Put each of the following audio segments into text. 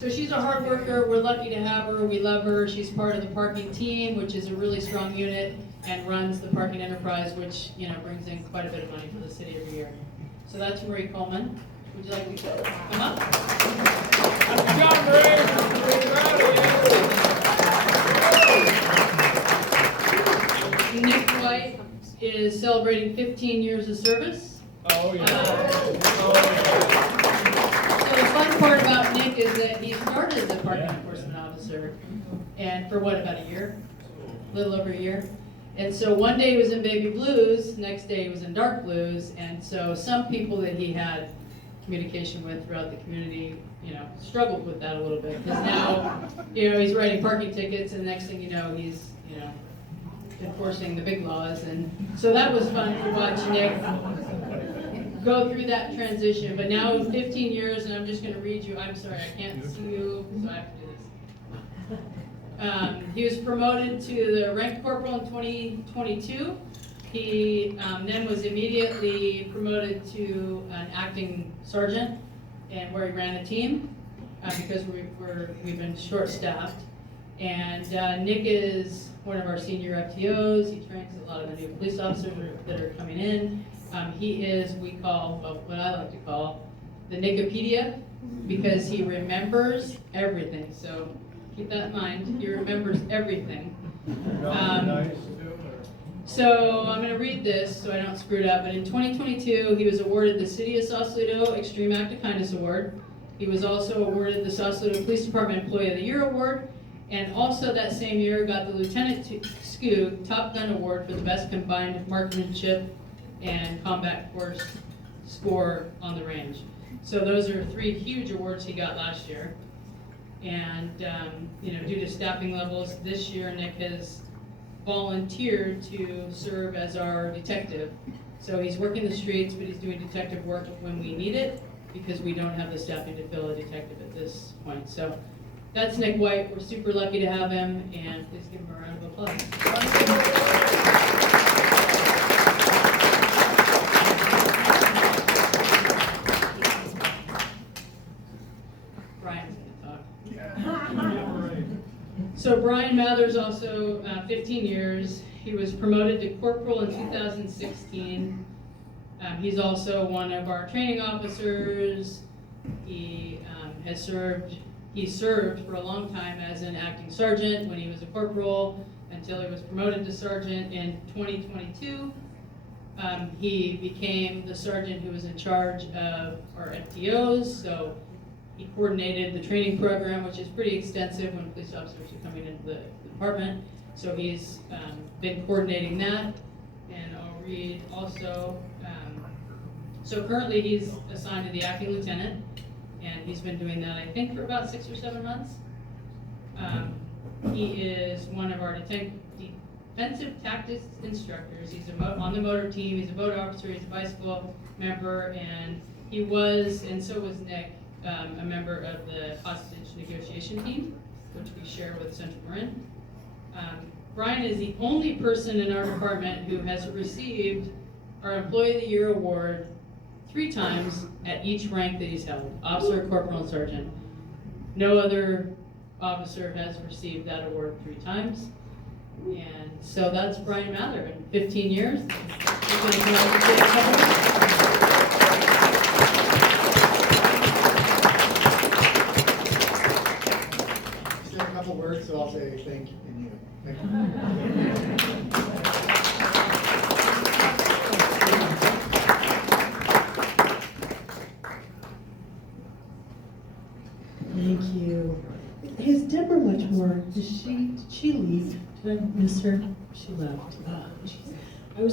So she's a hard worker. We're lucky to have her. We love her. She's part of the parking team, which is a really strong unit, and runs the parking enterprise, which brings in quite a bit of money for the city every year. So that's Marie Coleman. Would you like to come up? Good job, Marie. Nick White is celebrating 15 years of service. Oh yeah. So the fun part about Nick is that he started as a parking enforcement officer, and for about a year, a little over a year. And so one day he was in baby blues, next day he was in dark blues, and so some people that he had communication with throughout the community, struggled with that a little bit, because now, he's writing parking tickets, and the next thing you know, he's, enforcing the big laws, and so that was fun to watch Nick go through that transition. But now in 15 years, and I'm just going to read you, I'm sorry, I can't see you, so I have to do this. He was promoted to the rank corporal in 2022. He then was immediately promoted to an acting sergeant, and where he ran a team because we've been short-staffed. And Nick is one of our senior FTOs. He trains a lot of the new police officers that are coming in. He is, what I like to call, the Nickopedia, because he remembers everything. So keep that in mind. He remembers everything. So I'm going to read this so I don't screw it up. But in 2022, he was awarded the City of Sausalito Extreme Act of Kindness Award. He was also awarded the Sausalito Police Department Employee of the Year Award. And also that same year got the Lieutenant Scoot Top Gun Award for the best combined marksmanship and combat force score on the range. So those are 3 huge awards he got last year. And due to staffing levels, this year Nick has volunteered to serve as our detective. So he's working the streets, but he's doing detective work when we need it, because we don't have the staffing to fill a detective at this point. So that's Nick White. We're super lucky to have him, and please give him a round of applause. Brian's going to talk. So Brian Mather's also 15 years. He was promoted to corporal in 2016. He's also one of our training officers. He served for a long time as an acting sergeant when he was a corporal, until he was promoted to sergeant in 2022. He became the sergeant who was in charge of our FTOs, so he coordinated the training program, which is pretty extensive when police officers are coming into the department. So he's been coordinating that, and I'll read also. So currently he's assigned to the acting lieutenant, and he's been doing that, I think, for about 6 or 7 months. He is one of our defensive tactics instructors. He's on the motor team. He's a boat officer. He's a bicycle member, and he was, and so was Nick, a member of the hostage negotiation team, which we share with Central Marin. Brian is the only person in our department who has received our Employee of the Year award 3 times at each rank that he's held: officer, corporal, and sergeant. No other officer has received that award 3 times. And so that's Brian Mather in 15 years. Just a couple words, so I'll say thank you. Thank you. Thank you. Has Deborah Muchmore, did she leave? Did I miss her? She left. Oh, geez. I'm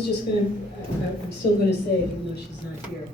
still gonna say it even though she's not here.